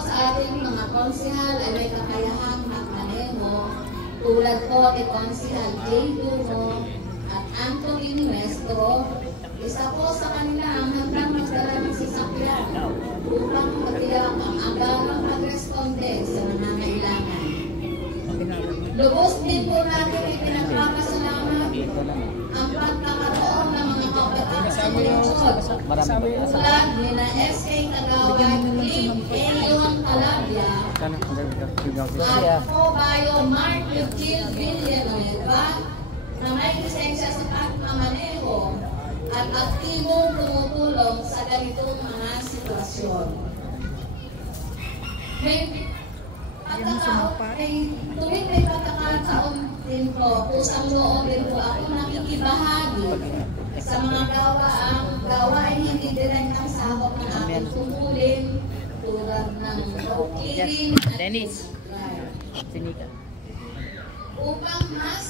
sa ating mga konsihal ay may kakayahang magmaneho tulad po ni Konsihal Jay Duno at Anthony Nuestro. Isa po sa kanila ang handang magdala ng sasakyan upang matiyak ang agarang pagresponde sa nangangailangan. Lubos din po natin ipinagpapasalamat ang pagkakaroon ng mga kabataan sa lungsod tulad ni na S.K. Kagawad, Clint Elion Calabia, at po Bayo Mark Lucille Villanueva na may lisensya sa pagmamaneho at aktibong tumutulong sa ganitong mga sitwasyon. Tuwing may pagkakataon din po, pusang loob din po ako nakikibahagi sa mga gawain hindi direktang sabok ng aking tungkulin tulad ng cleaning at Dennis. Sinika. upang mas